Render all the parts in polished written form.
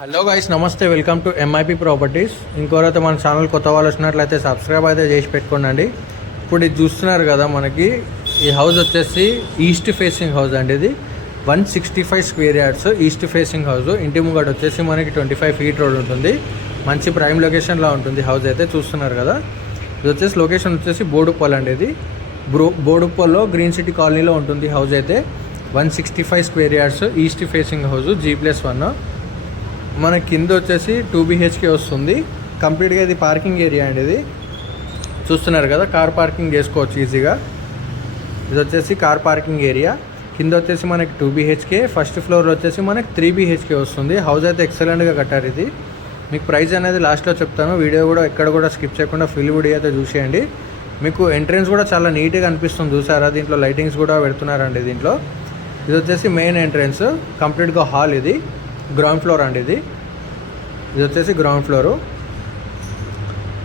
Hello guys, నమస్తే. Welcome to MIP properties. ఇంకోరైతే మన ఛానల్ కొత్త వాళ్ళు వచ్చినట్లయితే సబ్స్క్రైబ్ అయితే చేసి పెట్టుకోండి. ఇప్పుడు ఇది చూస్తున్నారు కదా, మనకి ఈ హౌస్ వచ్చేసి ఈస్ట్ ఫేసింగ్ హౌస్ అండి. ఇది 165 square yards east facing house. ఇంటి ముంగట వచ్చేసి మనకి 25 ఫీట్ రోడ్ ఉంటుంది. మంచి ప్రైమ్ లొకేషన్లో ఉంటుంది హౌస్ అయితే చూస్తున్నారు కదా. ఇది వచ్చేసి లొకేషన్ వచ్చేసి బోడుప్పల్ అండి. ఇది బోడుప్పల్లో గ్రీన్ సిటీ కాలనీలో ఉంటుంది హౌస్ అయితే. 165 square yards east facing house, G+1. మన కింద వచ్చేసి 2 BHK వస్తుంది. కంప్లీట్గా ఇది పార్కింగ్ ఏరియా అండి. ఇది చూస్తున్నారు కదా, కార్ పార్కింగ్ చేసుకోవచ్చు ఈజీగా. ఇది వచ్చేసి కార్ పార్కింగ్ ఏరియా. కింద వచ్చేసి మనకి 2 BHK, ఫస్ట్ ఫ్లోర్ వచ్చేసి మనకి 3 BHK వస్తుంది. హౌస్ అయితే ఎక్సలెంట్గా కట్టారు. ఇది మీకు ప్రైస్ అనేది లాస్ట్లో చెప్తాను. వీడియో కూడా ఎక్కడ కూడా స్కిప్ చేయకుండా ఫుల్ వీడియో అయితే చూసేయండి. మీకు ఎంట్రన్స్ కూడా చాలా నీట్గా అనిపిస్తుంది, చూసారా. దీంట్లో లైటింగ్స్ కూడా పెడుతున్నారండి దీంట్లో. ఇది వచ్చేసి మెయిన్ ఎంట్రన్స్, కంప్లీట్గా హాల్. ఇది గ్రౌండ్ ఫ్లోర్ అండి. ఇది వచ్చేసి గ్రౌండ్ ఫ్లోరు.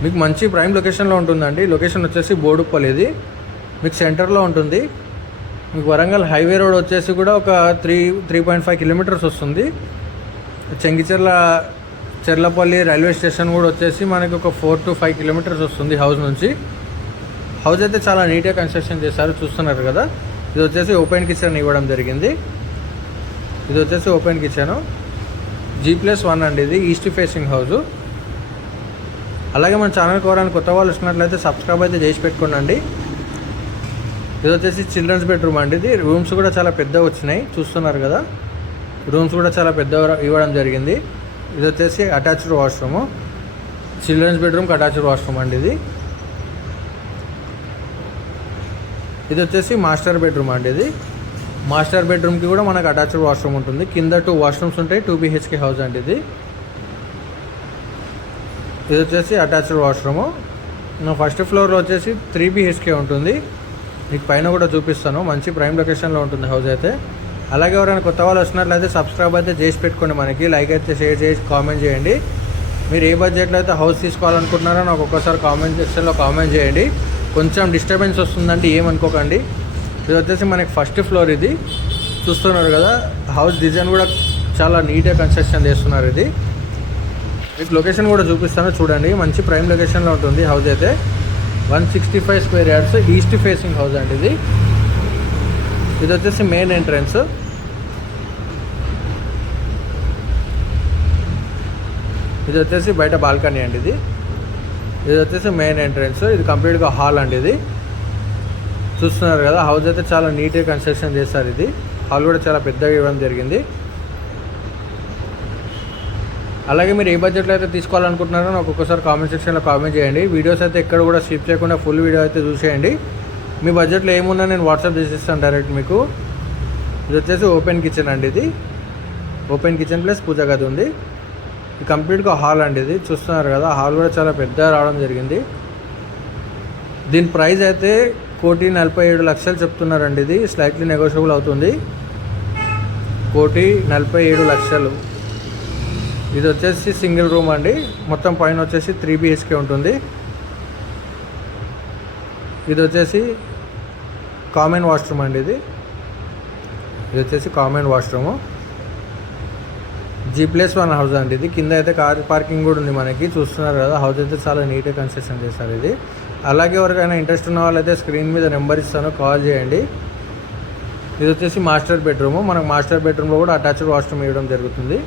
మీకు మంచి ప్రైమ్ లొకేషన్లో ఉంటుందండి. లొకేషన్ వచ్చేసి బోడుప్పల్. ఇది మీకు సెంటర్లో ఉంటుంది. మీకు వరంగల్ హైవే రోడ్ వచ్చేసి కూడా ఒక 3.5 కిలోమీటర్స్ వస్తుంది. చెర్లపల్లి రైల్వే స్టేషన్ కూడా వచ్చేసి మనకి ఒక 4 to 5 కిలోమీటర్స్ వస్తుంది హౌస్ నుంచి. హౌస్ అయితే చాలా నీట్గా కన్స్ట్రక్షన్ చేశారు, చూస్తున్నారు కదా. ఇది వచ్చేసి ఓపెన్ కిచెన్ ఇవ్వడం జరిగింది. ఇది వచ్చేసి ఓపెన్ కిచెను, G+1 అండి. ఇది ఈస్ట్ ఫేసింగ్ హౌస్. అలాగే మన ఛానల్ కోరానికి కొత్త వాళ్ళు వచ్చినట్లయితే సబ్స్క్రైబ్ అయితే చేసి పెట్టుకోండి. ఇది వచ్చేసి చిల్డ్రన్స్ బెడ్రూమ్ అండి. ఇది రూమ్స్ కూడా చాలా పెద్దగా వచ్చినాయి, చూస్తున్నారు కదా. రూమ్స్ కూడా చాలా పెద్దగా ఇవ్వడం జరిగింది. ఇది వచ్చేసి అటాచ్డ్ వాష్రూము, చిల్డ్రన్స్ బెడ్రూమ్కి అటాచ్డ్ వాష్రూమ్ అండి. ఇది వచ్చేసి మాస్టర్ బెడ్రూమ్ అండి. ఇది మాస్టర్ బెడ్రూమ్కి కూడా మనకు అటాచ్డ్ వాష్రూమ్ ఉంటుంది. కింద 2 వాష్రూమ్స్ ఉంటాయి. 2 BHK హౌస్ అండి. ఇది వచ్చేసి అటాచ్డ్ వాష్రూము. ఫస్ట్ ఫ్లోర్లో వచ్చేసి 3 BHK ఉంటుంది. మీకు పైన కూడా చూపిస్తాను. మంచి ప్రైమ్ లొకేషన్లో ఉంటుంది హౌస్ అయితే. అలాగే ఎవరైనా కొత్త వాళ్ళు వచ్చినట్లయితే సబ్స్క్రైబ్ అయితే చేసి పెట్టుకోండి. మనకి లైక్ అయితే షేర్ చేసి కామెంట్ చేయండి. మీరు ఏ బడ్జెట్లో అయితే హౌస్ తీసుకోవాలనుకుంటున్నారో నాకు ఒక్కొక్కసారి కామెంట్ సెక్షన్లో కామెంట్ చేయండి. కొంచెం డిస్టర్బెన్స్ వస్తుందంటే ఏమనుకోకండి. ఇది వచ్చేసి మనకి ఫస్ట్ ఫ్లోర్. ఇది చూస్తున్నారు కదా, హౌస్ డిజైన్ కూడా చాలా నీట్గా కన్స్ట్రక్షన్ చేస్తున్నారు. ఇది మీకు లొకేషన్ కూడా చూపిస్తాను, చూడండి. మంచి ప్రైమ్ లొకేషన్లో ఉంటుంది హౌస్ అయితే. 165 square yards east facing house అండి. ఇది వచ్చేసి మెయిన్ ఎంట్రన్స్. ఇది వచ్చేసి బయట బాల్కనీ అండి. ఇది వచ్చేసి మెయిన్ ఎంట్రన్స్. ఇది కంప్లీట్గా హాల్ అండి. ఇది చూస్తున్నారు కదా, హౌస్ అయితే చాలా నీట్గా కన్స్ట్రక్షన్ చేస్తారు. ఇది హాల్ కూడా చాలా పెద్దగా ఇవ్వడం జరిగింది. అలాగే మీరు ఏ బడ్జెట్లో అయితే తీసుకోవాలనుకుంటున్నారో నాకు ఒక్కొక్కసారి కామెంట్ సెక్షన్లో కామెంట్ చేయండి. వీడియోస్ అయితే ఎక్కడ కూడా స్కిప్ చేయకుండా ఫుల్ వీడియో అయితే చూసేయండి. మీ బడ్జెట్లో ఏమున్నా నేను వాట్సాప్ చేసేస్తాను డైరెక్ట్ మీకు. ఇది వచ్చేసి ఓపెన్ కిచెన్ అండి. ఇది ఓపెన్ కిచెన్ ప్లస్ పూజ గది ఉంది. ఇది కంప్లీట్గా హాల్ అండి. ఇది చూస్తున్నారు కదా, హాల్ కూడా చాలా పెద్దగా రావడం జరిగింది. దీని ప్రైస్ అయితే 1,47,00,000 చెప్తున్నారండి. ఇది స్లైట్లీ నెగోషియబుల్ అవుతుంది. 1,47,00,000. ఇది వచ్చేసి సింగిల్ రూమ్ అండి. మొత్తం పైన వచ్చేసి 3 BHK ఉంటుంది. ఇది వచ్చేసి కామన్ వాష్రూమ్ అండి. ఇది వచ్చేసి కామన్ వాష్రూము, G+1 హౌస్ అండి. ఇది కింద అయితే కార్ పార్కింగ్ కూడా ఉంది మనకి, చూస్తున్నారు కదా. హౌస్ అయితే చాలా నీట్గా కన్స్ట్రక్షన్ చేస్తారు. ఇది అలాగే ఎవరికైనా ఇంట్రెస్ట్ ఉన్న వాళ్ళైతే స్క్రీన్ మీద నెంబర్ ఇస్తాను, కాల్ చేయండి. ఇది వచ్చేసి మాస్టర్ బెడ్రూము. మనకు మాస్టర్ బెడ్రూమ్లో కూడా అటాచ్డ్ వాష్రూమ్ ఇవ్వడం జరుగుతుంది.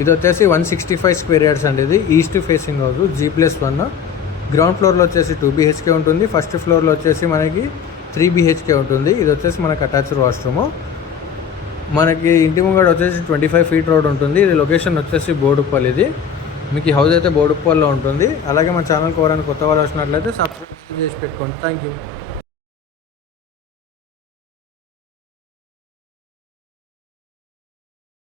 ఇది వచ్చేసి 165 స్క్వేర్ యార్డ్స్ అండి. ఇది east facing house, G+1. Ground ఫ్లోర్లో వచ్చేసి 2 BHK ఉంటుంది. ఫస్ట్ ఫ్లోర్లో వచ్చేసి మనకి 3 BHK ఉంటుంది. ఇది వచ్చేసి మనకు అటాచ్డ్ వాష్రూము. మనకి ఇంటి ముంగడ వచ్చేసి 25 ఫీట్ రోడ్ ఉంటుంది. ఇది లొకేషన్ వచ్చేసి బోడుప్పల్. ఇది మీకు ఈ హౌస్ అయితే బోడుప్పల్లో ఉంటుంది. అలాగే మన ఛానల్ కోరానికి కొత్త వాళ్ళు వచ్చినట్లయితే సబ్స్క్రైబ్ చేసి పెట్టుకోండి. Thank you.